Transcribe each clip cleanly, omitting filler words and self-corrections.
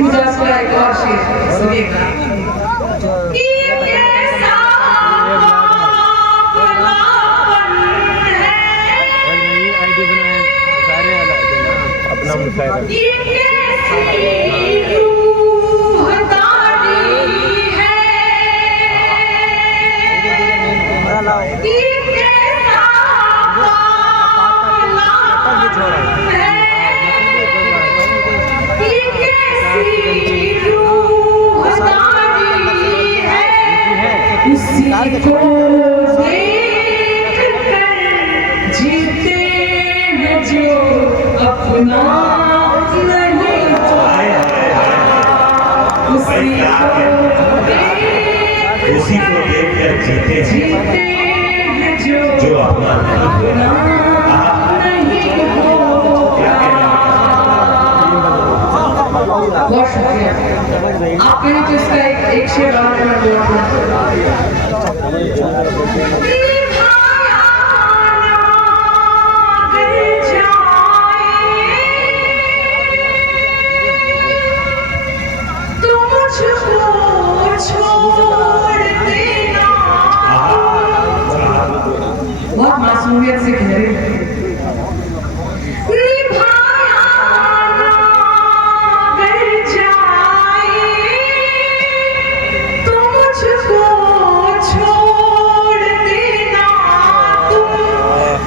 ऋषि उदास का एक और शेर सुनिएगा। अपना मुशायरा को देखकर जीते हैं जो अपना नहीं उसी को देखकर जीते हैं जो अपना नहीं होगा। बहुत शुक्रिया। आप कहें तो इसका एक शेर और मैं बोलूं। बहुत मासूमियत से कह रहे हैं।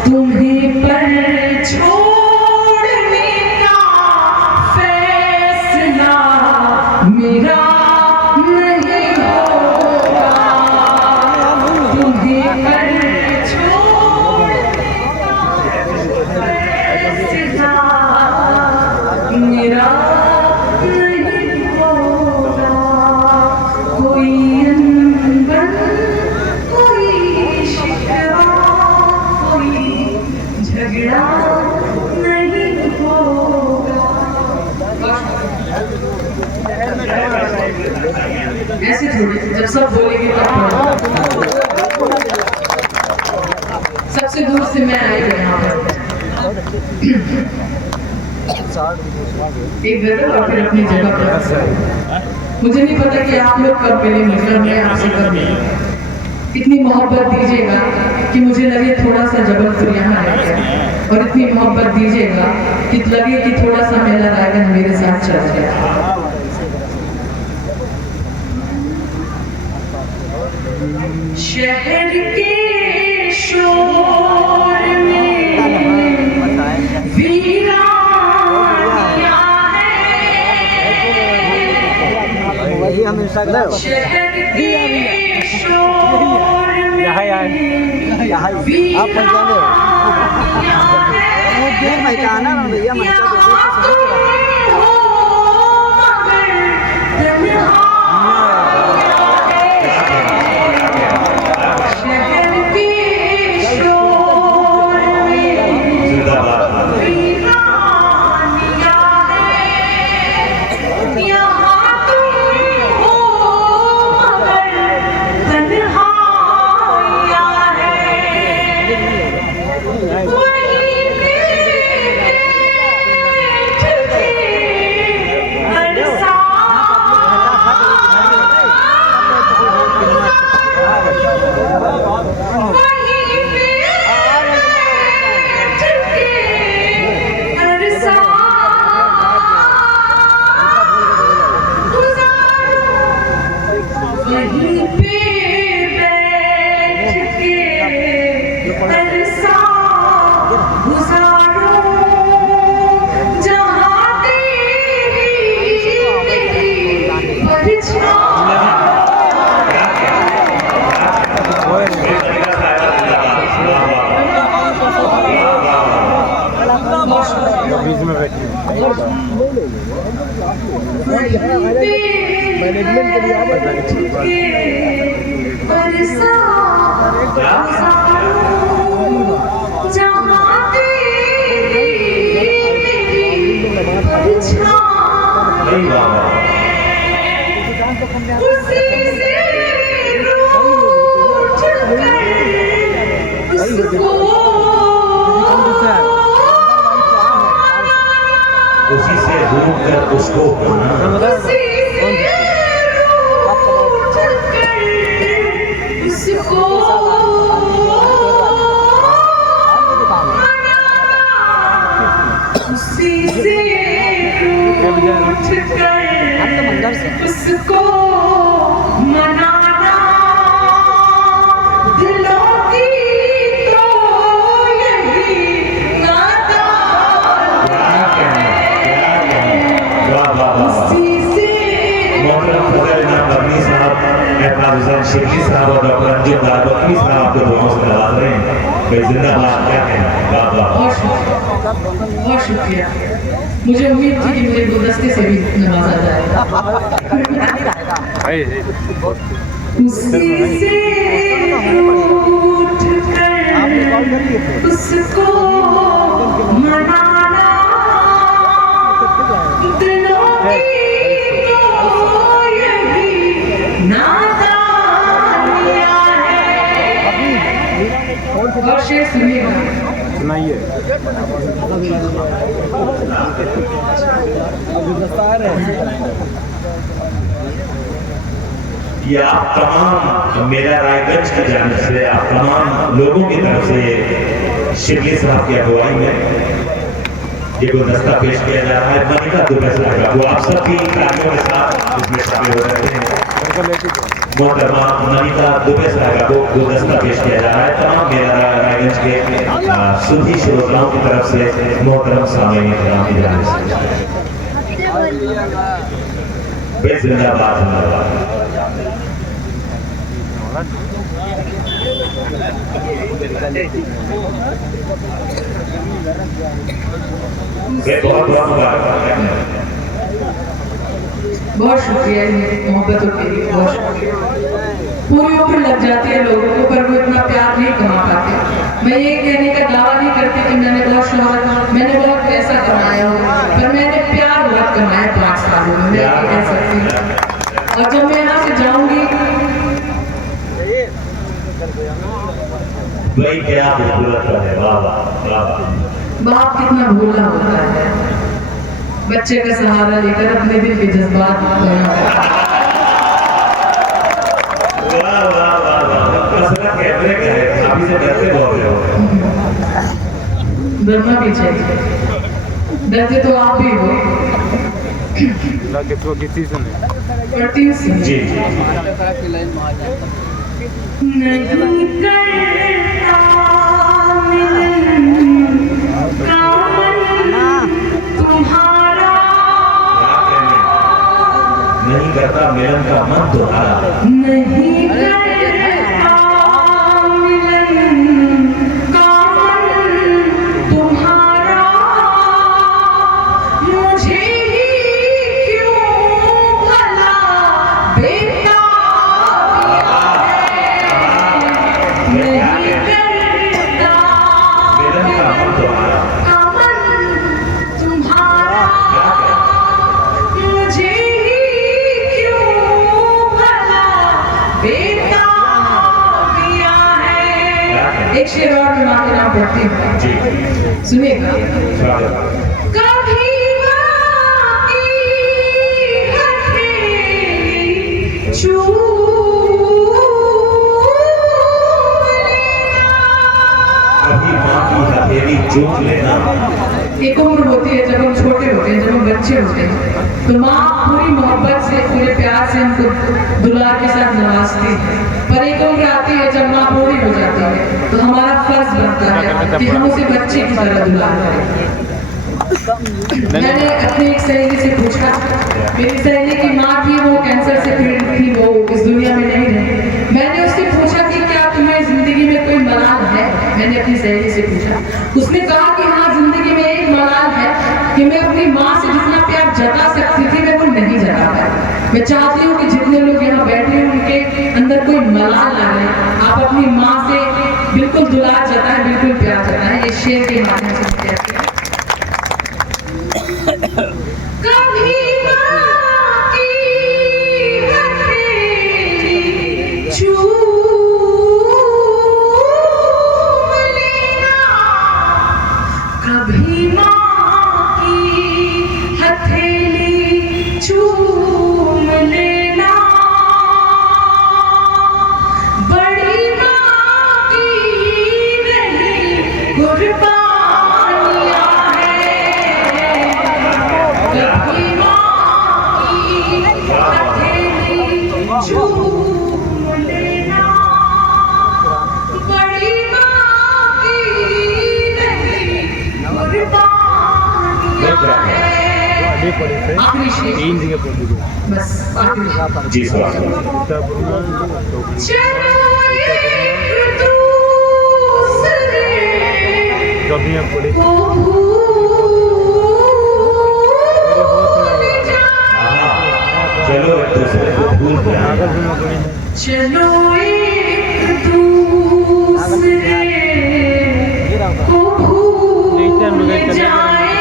तुम्हें पर छोड़ने का फैसला मेरा नहीं होगा। तुम्हें पर छोड़ने का फैसला मेरा नहीं होगा। कोई अनबन कोई शिकवा झगड़ा नहीं होगा। ऐसे थोड़ी जब सब बोलेंगे तब सबसे दूर से मैं आई हूँ यहाँ पर एक गजल और फिर अपनी जगह पर। मुझे नहीं पता कि आप लोग कब मिले मुझे और मैं आपसे कब मिली। इतनी मोहब्बत दीजिएगा कि मुझे लगे थोड़ा सा जबलपुर यहाँ रह गया, और इतनी मोहब्बत दीजिएगा कि लगे कि थोड़ा सा मेला रायगंज मेरे साथ चल गया। शहर के शोर में वीरानिया है। शहर के शोर में आप आना ना भैया मैनेजमेंट के लिए उसी से दूर कर उसको पाना। उसी से रूठ कर उसको उसी से रूठ कर उसको मनाना दिलों की तो यही नादान वाह वाह वाह। उसी से मोहतरम फजल इनाम बर्नी साहब, एहसास हुसैन शेखी साहब और डॉक्टर अंजुम दारबकरी साहब आपको दोनों से नवाज रहे हैं। भाई जिंदाबाद, क्या कहना। वाह वाह। बहुत शुक्रिया। मुझे उम्मीद थी कि मुझे गुलदस्ते से भी नवाजा जाएगा। उसी से रूठ कर उसको मनाना दिलों की तो यही नादानियां है। और शेर सुनिएगा। सुनाइए। ये आप तमाम मेरा रायगंज की जानिब से, आप तमाम लोगों की तरफ से शिबली साहब की अगुवाई में ये गुलदस्ता पेश किया जा रहा है। मनिका दुबैसा का वो आप सभी तालियों के साथ इसमें शामिल हो रहे हैं। मोहतरमा मनिका दुबैसा का वो गुलदस्ता पेश किया जा रहा है तमाम मेरा रायगंज के सुधी श्रोताओं की तरफ से, मोहतरम सामीन इकराम की जानिब से। जिंदाबाद जिंदाबाद। बहुत बहुत मुबारक। बहुत शुक्रिया मोहब्बतों के लिए, बहुत शुक्रिया। पूरी ऊपर लग जाती है लोगों को, पर वो इतना प्यार नहीं कमा पाते। मैं ये कहने का दावा नहीं करती कि मैंने बहुत शोहरत, मैंने बहुत पैसा कमाया हो, पर मैंने प्यार बहुत कमाया 5 सालों में, मैं ये कह सकती हूँ। और जब मैं यहाँ से जाऊंगी वही क्या खूबसूरत है। वाह वाह वाह। बाप कितना भोला होता है, बच्चे का सहारा लेकर अपने दिल के जज्बात बयां करता है। वाह वाह वाह वाह। कसरत कैमरे का है, आप इसे डरते बहुत हो। डरना भी चाहिए, डरते तो आप भी हो। पढ़ती हूँ जी जी। नहीं करता मिलन का मन तुम्हारा, नहीं करता मिलन का मन तुम्हारा, नहीं करता मिलन का मन तुम्हारा, मुझे ही क्यों भला बेटा नहीं करता मिलन का मन तुम्हारा। अमन तुम्हारा, मुझे ही क्यों भला बेटा दिया है। एक शेर और मैं आपके नाम पढ़ती हूँ, जी सुनिएगा। स्वागत। कभी माँ की हथेली चूम कभी माँ की हथेली चूम लेना। एक उम्र होती है जब हम छोटे होते हैं, जब हम बच्चे होते हैं, तो माँ पूरी मोहब्बत से, पूरे प्यार से हमको दुलार के साथ नवाजती है। पर एक उम्र आती है जब माँ बूढ़ी हो जाती है, तो हमारा फर्ज बनता है कि हम उसे बच्चे की तरह दुलार करें। मैंने अपनी एक सहेली से पूछा, मेरी सहेली की माँ थी, वो कैंसर से पीड़ित थी, वो इस दुनिया में नहीं रही। मैंने उससे पूछा कि क्या तुम्हें जिंदगी में कोई मलाल है? मैंने अपनी सहेली से पूछा। उसने कहा कि हाँ, जिंदगी में एक मलाल है कि मैं अपनी माँ से जितना प्यार जता सकती थी मैं वो नहीं जता पाई। मैं चाहती हूँ कि जितने लोग यहाँ बैठे हैं उनके अंदर कोई मलाल ना रहे, आप अपनी माँ से बिल्कुल दुलार जताएं, बिल्कुल प्यार जताएं। ये शेर के माध्यम से कहते हैं। कभी माँ की हथेली चूम लेना, कभी माँ की हथेली बस आखिरी। जी स्वागत चलो एक दूसरे को भूल जाए। चलो एक दूसरे को भूल जाए चलो एक दूसरे को भूल जाए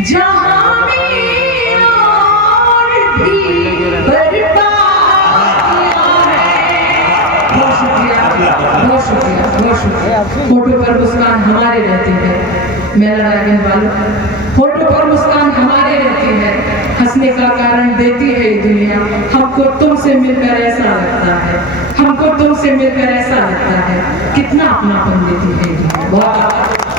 जहाँ में और भी बर्बाद है। बहुत शुक्रिया, बहुत शुक्रिया, बहुत शुक्रिया। फोटो पर मुस्कान हमारे रहती है मेरा रायगंज वालों, फोटो पर मुस्कान हमारे रहती है, हंसने का कारण देती है ये दुनिया। हमको तुमसे मिलकर ऐसा लगता है, हमको तुमसे मिलकर ऐसा लगता है, कितना अपनापन देती है ये दुनिया। बहुत